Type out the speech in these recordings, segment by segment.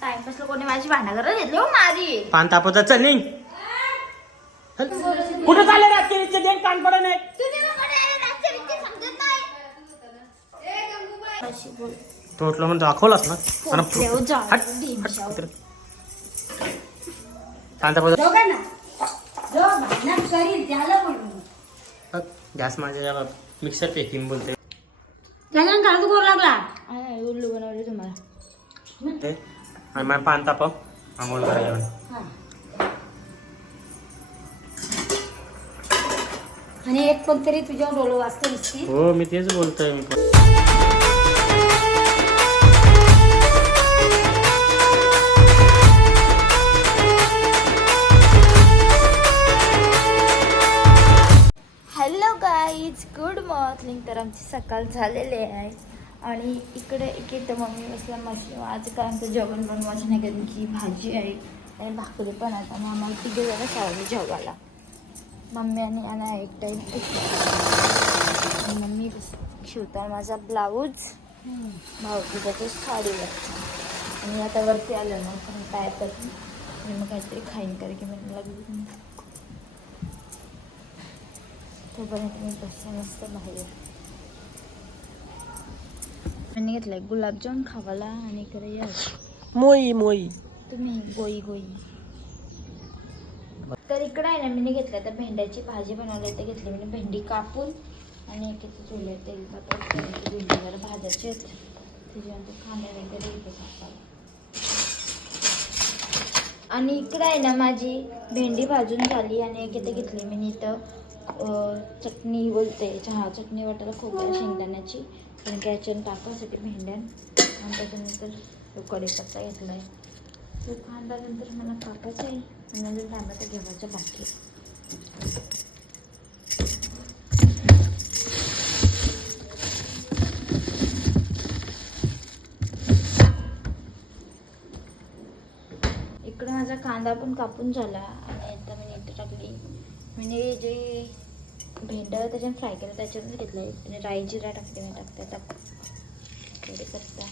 टाइमपासला कोणी माझी भांडा करत घेतली हो मारी. पान तापवता चल निघ. कुठं चालले रात्रीचे देण? कान पडा नाही. तो म्हटलं म्हणून दाखवलास ना? आणि. गॅस माझ्या मिक्सर पेकिंग बोलते करू लागला. उल्लू बनवले तुम्हाला. ते. आणि मला पान तापव. आंघोळ करायला हा. आणि एक पण तरी तुझ्यावर डोलं वाचतं दिसती. हो मी तेच बोलतोय मी पण. हॅलो गाईज गुड मॉर्निंग तर आमची सकाळ झालेली आहे. आणि इकडे एक इथं मम्मी बसल्या मशी आज काय आमचं जेवण बनवायचं नाही? कारण की भाजी आहे. आणि भाकरी पण आता आणि आम्हाला तिघे जरा सावली जेवायला. मम्मी आणि आणा एक टाईम मम्मी शिवताय माझा ब्लाऊज. भाऊ त्याची साडी लागते आणि आता वरती आलं ना पण काय करते मी मग काहीतरी खाईन कारण की मला लागली तोपर्यंत मी बसते मस्त बाहेर. आणि घेतलंय. गुलाबजाम खावाला आणि इकडे या. मोई मोई. तुम्ही गोई गोई. तर इकडे आहे ना मी घेतलं तर भेंड्याची भाजी बनवली तर घेतली. मी भेंडी कापून आणि एक इथे ठेवले तेल भेंडीवर भाजायचे त्याच्यानंतर कांदा वगैरे आणि इकडे आहे ना माझी भेंडी भाजून झाली आणि एक इथे घेतली. मी इथं चटणी बोलते. चहा चटणी वाटायला खोबऱ्या शेंगदाण्याची. पण याच्यानं टाकायसाठी भेंड्यान आणि त्याच्यानंतर कढीपत्ता घेतला आहे तो कांदा नंतर मला कापायचा आहे. आणि नंतर टॅमॅटो घेवायचं बाकी इकडं माझा कांदा पण कापून झाला. आणि आता मी इथे टाकली. म्हणजे जे भेंड त्याच्यात फ्राय केलं त्याच्यातच घेतलं आणि राई जिरा टाकते मी टाकते आता. करता.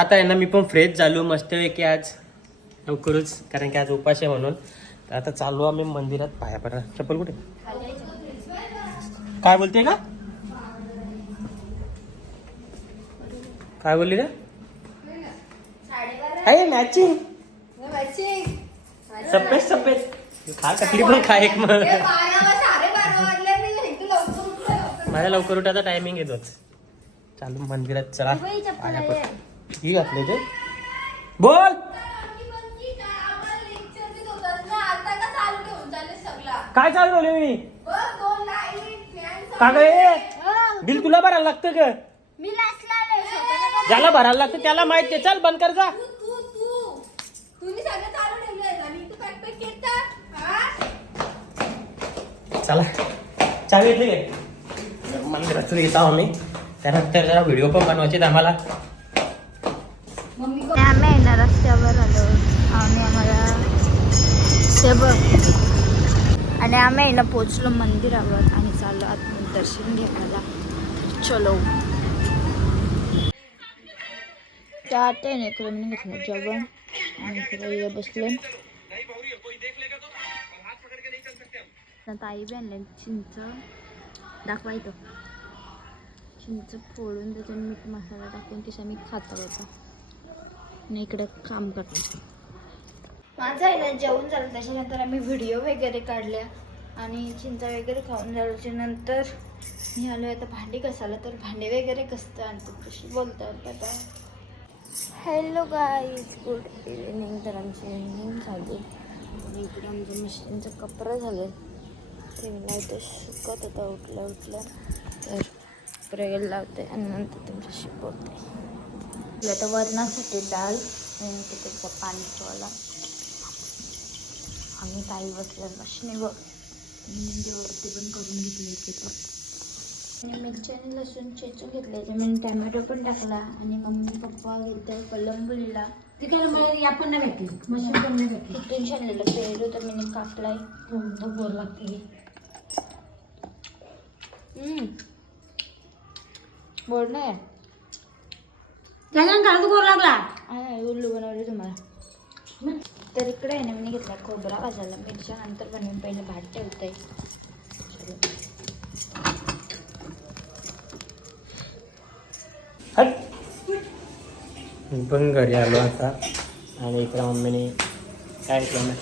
आता आहे ना मी पण फ्रेश झालो मस्तपैकी आज? लवकरच कारण की आज उपास आहे म्हणून. तर आता चालू आम्ही मंदिरात पाया पडा चप्पल कुठे? काय बोलते का? काय बोलली रे? आहे मॅचिंग सफेद सफेद. खा कटली पण खा एक मग माझ्या लवकर उठायचा टायमिंग येतोच चालू मंदिरात चला. पाया पड ही घातले ते. बोल. काय चालू ठेवले मी? का ग? बिल तुला भरायला लागतं ग. लाचला ज्याला भरायला लागतं त्याला माहिती आहे. चल बंद कर जा. चला. चहा घेतली काय? मंदिरात येत आहो आम्ही. त्यानंतर जरा व्हिडिओ पण बनवायचे आम्हाला. ते बघ. आणि आम्ही आहे पोचलो मंदिरावर आणि चाललो आत दर्शन घ्यायला. चलो. त्या आहे ना इकडे मी घेतलं जेवण. आणि इकडे बसले. ताई बी आणले चिंच. दाखवायचं चिंच फोडून त्याच्यात मीठ मसाला टाकून तिचा मी खाता होता. आणि इकडे काम करतो. माझं आहे ना जेवण झालं त्याच्यानंतर आम्ही व्हिडिओ वगैरे काढल्या आणि चिंचा वगैरे खाऊन झाल्याच्यानंतर मी आलो आता भांडी कसाला तर भांडे वगैरे कसतं आणि कशी बोलतात आता हॅलो गाईज गुड इव्हिनिंग तर आमची इव्हिनिंग झाली. आणि इकडे आमचं मशीनचं कपडं झालं. प्रेगला इथं सुकत होता उठल्या उठल्या. तर प्रेगल लावते आणि नंतर तुमच्याशी बोलते. आता वरणासाठी डाळ आणि तिकडचा पाणी ठेवायला. आम्ही ताई बसल्या मशनीवर मेहंदीवरती पण करून घेतले ते पण आणि मिरची आणि लसूण चेचून घेतले ते मी टॅमॅटो पण टाकला आणि मम्मी पप्पा गेलं कोलंबुलीला तिकडे मला या पण नाही भेटली. मशीन पण नाही भेटली. टेन्शन लिहिलं पेरू तर मी कापलाय. खूप बोर लागते. गोड नाही त्याच्यानं घरात गोर लागला. आहे उल्लू बनवले तुम्हाला. तर इकडे आहे ना मी घेतला खोबरा भाजायला. मिरच्या नंतर बनवून पहिले भात ठेवते. मी पण घरी आलो आता. आणि इकडं मम्मीने काय केलं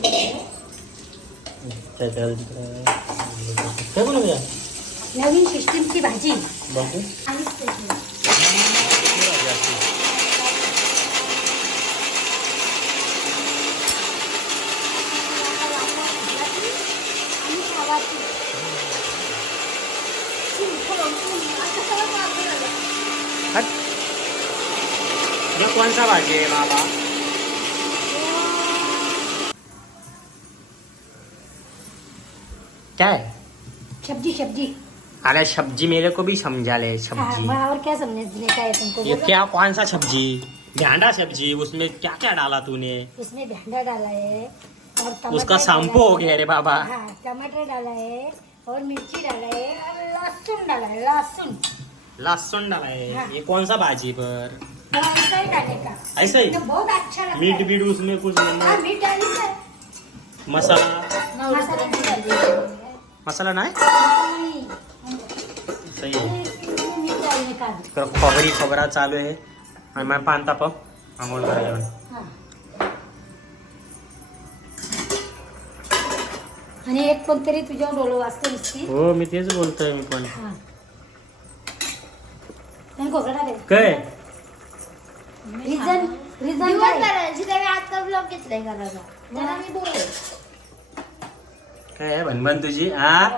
काय बनवूया नवीन सिस्टीमची भाजी. बघू. कौन सा भाजी है बाबा? क्या है? सब्ज़ी सब्ज़ी अरे सब्ज़ी मेरे को भी समझा ले हाँ, सब्ज़ी मैं और क्या समझने का है तुमको? ये क्या कौन सा सब्ज़ी भ्यांडा सब्ज़ी उसमें क्या क्या डाला तूने? उसमें भेंडा डाला है और उसका शैम्पू हो। गया रे बाबा। हाँ टमाटर डाला है और मिर्ची डाला है और लहसुन डाला है लहसुन। लहसुन डाला है। हाँ। ये कौन सा भाजी पर? ऐसा ही? ऐसा ही? बहुत अच्छा लगता मीट है। बीट उसमें कुछ हाँ नहीं मीट डाली है। मसाला। मसाला नाही नहीं सही भी। तर खबरी खबरा चालू आहे. आणि मग पान ताप आंघोळ करायला. म्हणे. हाँ. आणि एक पण तरी तुझ्यावर डोळं वाचतं नुसती हो मी तेच बोलतोय मी पण. हा. काय? रिझन रिझन दिवस काय? करायची त्याने आता ब्लॉग घेतलाय करायला जरा मी बोल काय आहे भनभन तुझी? हा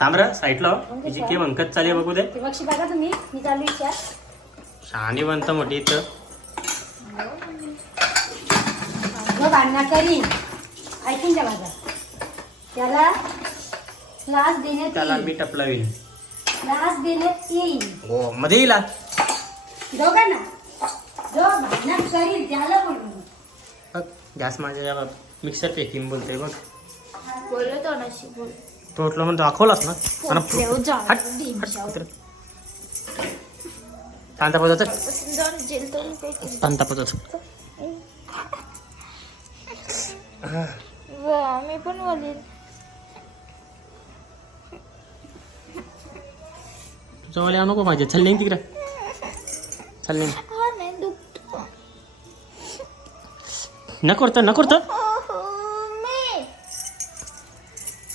थांब र साईडला हो. तिची के वंकत चाली बघू दे. ते बक्षी बघा तुम्ही. मी चालू विचार शहाणी बनतं मोठी इथं. जो भांडणा करीन ऐकून घ्या माझा त्याला लाच देण्यात त्याला येईल. मी टपलावीन. लाच देण्यात येईल. हो मध्ये येईल. दोघांना. जो भांडण करील त्याला म्हणून बघ गॅस माझ्या याला मिक्सर पेकिंग बोलतोय बघ. बोल उठलं म्हणून दाखवलास ना? आणि पोचल्यावर जा, हट, डिमशाव. हट, कुत्रं. कांदा पदाचा पासून जाऊन जेल तो काही केलं. कांदा पदाचा वा, मी पण बोलेन तुझं वाले नको माझ्या. चल नाही तिकडं. चल नाही न करतं न करतं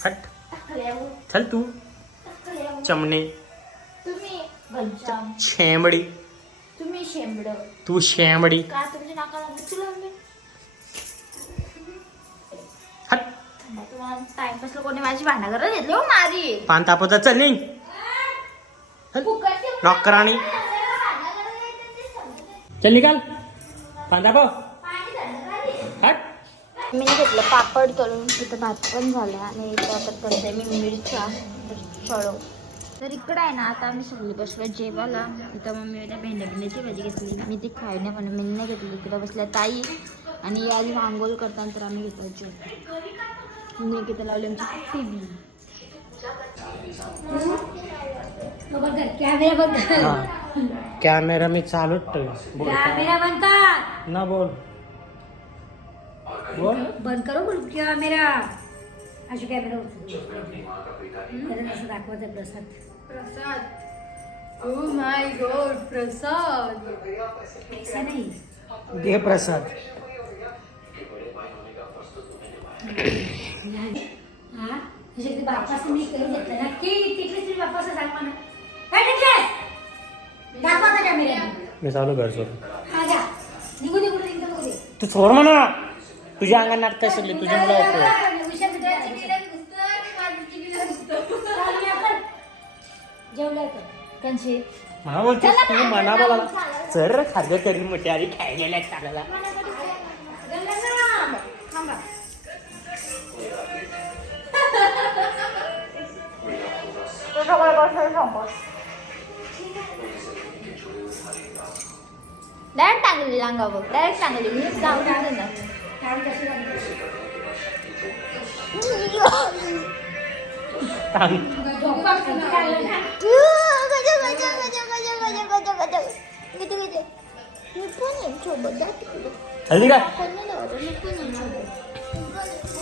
हट. चल तू. चमणे शेंबडी. तुम्ही शेंबड तू शेंबडी. का हट. टाइमपासला कोणी माझी भांडा करत घेतली हो मारी पान तापवता चल नाही फुकटचे आणि. चल निकाल पान तापव. मी घेतलं पापड तळून इथं भात पण झाला आणि इथं आता करते मी मिरच्या फळो तर इकडं आहे ना आता आम्ही सगळी बसलो जेवायला. इथं मम्मीने भेंड्या भेंड्याची भाजी घेतली. मी ती खाऊ नये म्हणून मी नाही घेतली. इकडं बसल्या ताई आणि आधी आंघोळ करताना तर आम्ही घेतलं जेवण मी इथं लावली आमची टी व्ही कॅमेरा बघ कॅमेरा मी चालूच ठेव कॅमेरा बंद कर. ना बोल. बंद करो बोल कॅमेरा अशी कॅमेरा असं दाखवते प्रसाद? प्रसाद. ओ माय गॉड प्रसाद. ऐसा नाही. घे प्रसाद. हा? म्हणजे बापाचं मी करून घेतलं ना. की तिकडे तुम्ही बापाचं सांग म्हणा काय टिकले दाखवा आता कॅमेरा मी चालू घर सोड. हा घ्या निघू निघू तू सोड म्हणा. तुझ्या अंगणात काय सगळे तुझ्या मुला होते म्हणा बोलते तुम्ही म्हणा बोला चर खाद्य डायरेक्ट टांगली लांगा बघ डायरेक्ट टांगली मी जाऊन दे ना काम कशी लागली? झोपा खाली लागलं ना. मी पण येईन सोबत जा तिकडे. हल्ली काय कोण नाही लावत, मी पण येईन सोबत.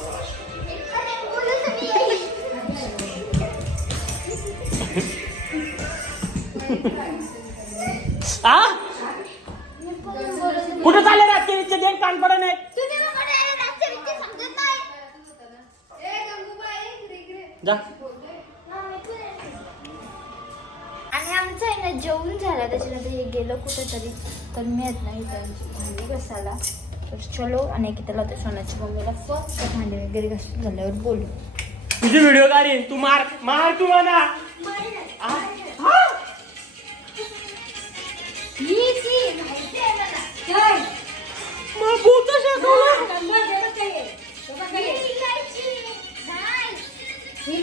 आ कुठं चालले रात्री देख कान पडा नाही झालं त्याच्यानंतर हे गेलं कुठेतरी तर मी येत नाही त्यांची भांडी घासायला. तर चलो आणि त्याला होते सोनाची मम्मीला फक्त भांडी वगैरे घासून झाल्यावर बोलू. तुझी व्हिडिओ काढीन. तू मार मार तू.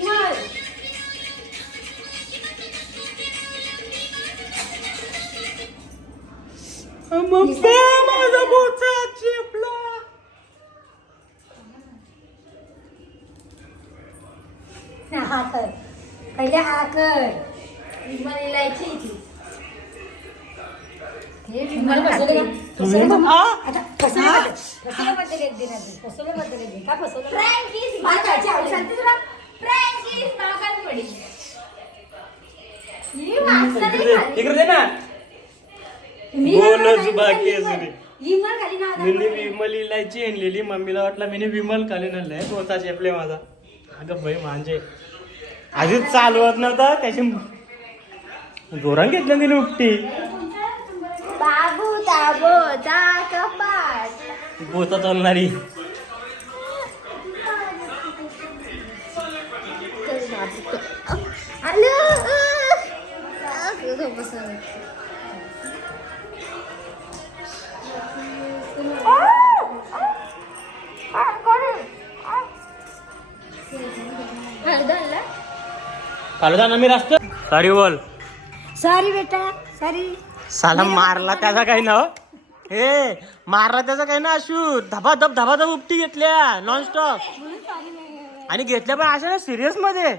मग माझा भूतचा चिपला हा कर पहिले हा कर विमल इलायची ती हे का? आ? आता फसवलं का? फसवलं बद्दल एक दिन आधी. फसवलं बद्दल एक दिन. का फसवलं? मला खायची आवड सांगते तुला? इकडे दे ना बोलच विमल बाकी विमल. आहे विमल खाली मी दाखवलं. विमल इलायची आणलेली मम्मीला वाटलं मी विमल खाली आणलंय होता चेपले माझा. अगं भाई म्हणजे आधीच चालवत नव्हता त्याची जोरात घेतलं तिने उपटी बाबू ताबो दा कपाट. बोता चालणारी. आलो. हळदला ना मी रस्त. सॉरी बोल. सॉरी बेटा सॉरी. साला मारला त्याचा काही ना हो. हे मारला त्याचा काही ना अशू. धबाधब धबाधब उपटी घेतल्या नॉन स्टॉप आणि घेतल्या पण अशा ना सिरियसमध्ये.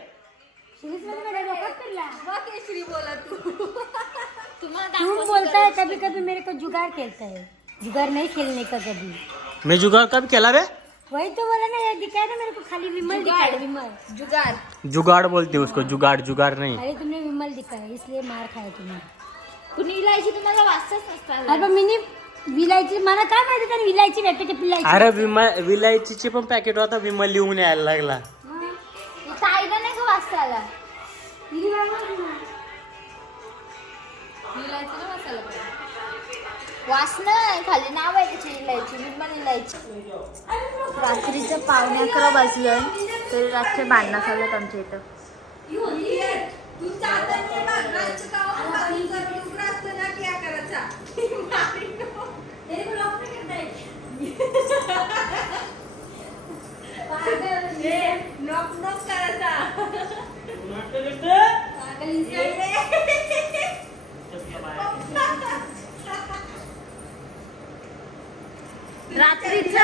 तुम बोलता है कभी कभी मेरे को जुगाड़ खेलता है. जुगाड़ नहीं खेलने का कभी. मी जुगाड कब केला बे? वही तो बोला ना ये दिखाया ना मेरे को खाली विमल दिखाया। विमल जुगार जुगाड़ बोलते उसको जुगाड़ जुगाड़ नहीं। खाली तुमने विमल दिखाया इसलिए मार खाया तुम्ही कुणी इलायची तुम्हाला वाचताच नसतात अरे पण मी विलायची मला काय माहिती त्याने विलायची भेटते पिल्लायची अरे विमल विलायचीचे पण पॅकेट होता विमल लिहून यायला लागला. ताईला नाही का वाचता आला? वाचणं खाली नाव आहे त्याची इलायची विमल इलायची. रात्रीचं पावणे अकरा वाजलं तरी रात्री भांडणं चालत आमच्या इथं. रात्रीचा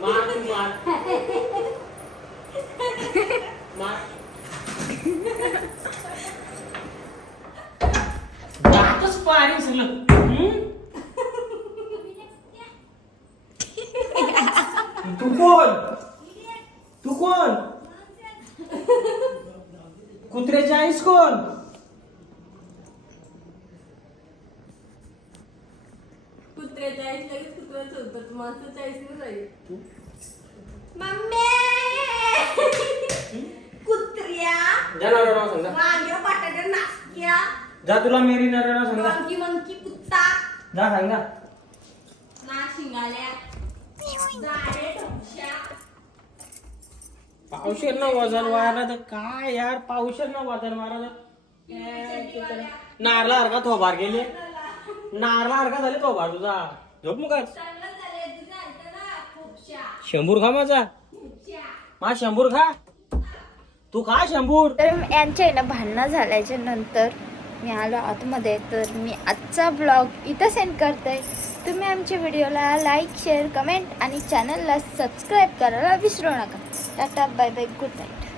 ਮਾਰ ਤੂੰ ਮਾਰ कुत्र्याचं होतं नाही राहील. कुत्र्या! जनावर नाव सांगा वांग्या बटाट्या नाशक्या जा तुला मेरी नर नाव सांगा मंकी मंकी कुत्ता. जा सांगा ना शिंगाल्या जाडे पावशेर ना वजन मारा तर काय यार पावशेर ना वजन तर. नारला हरका थोबार गेले नारला हरका झाले थोबार तुझा. झोप मग शंभूर खा माझा. मा शंभूर खा. तू खा शंभूर. तर यांच्या आहे ना भांडणं झाल्याच्यानंतर मी आलो आतमध्ये. तर मी आजचा ब्लॉग इथं सेंड करते. तुम्ही आमच्या व्हिडिओला लाईक शेअर कमेंट आणि चॅनलला सबस्क्राईब करायला विसरू नका. Tata bye bye good night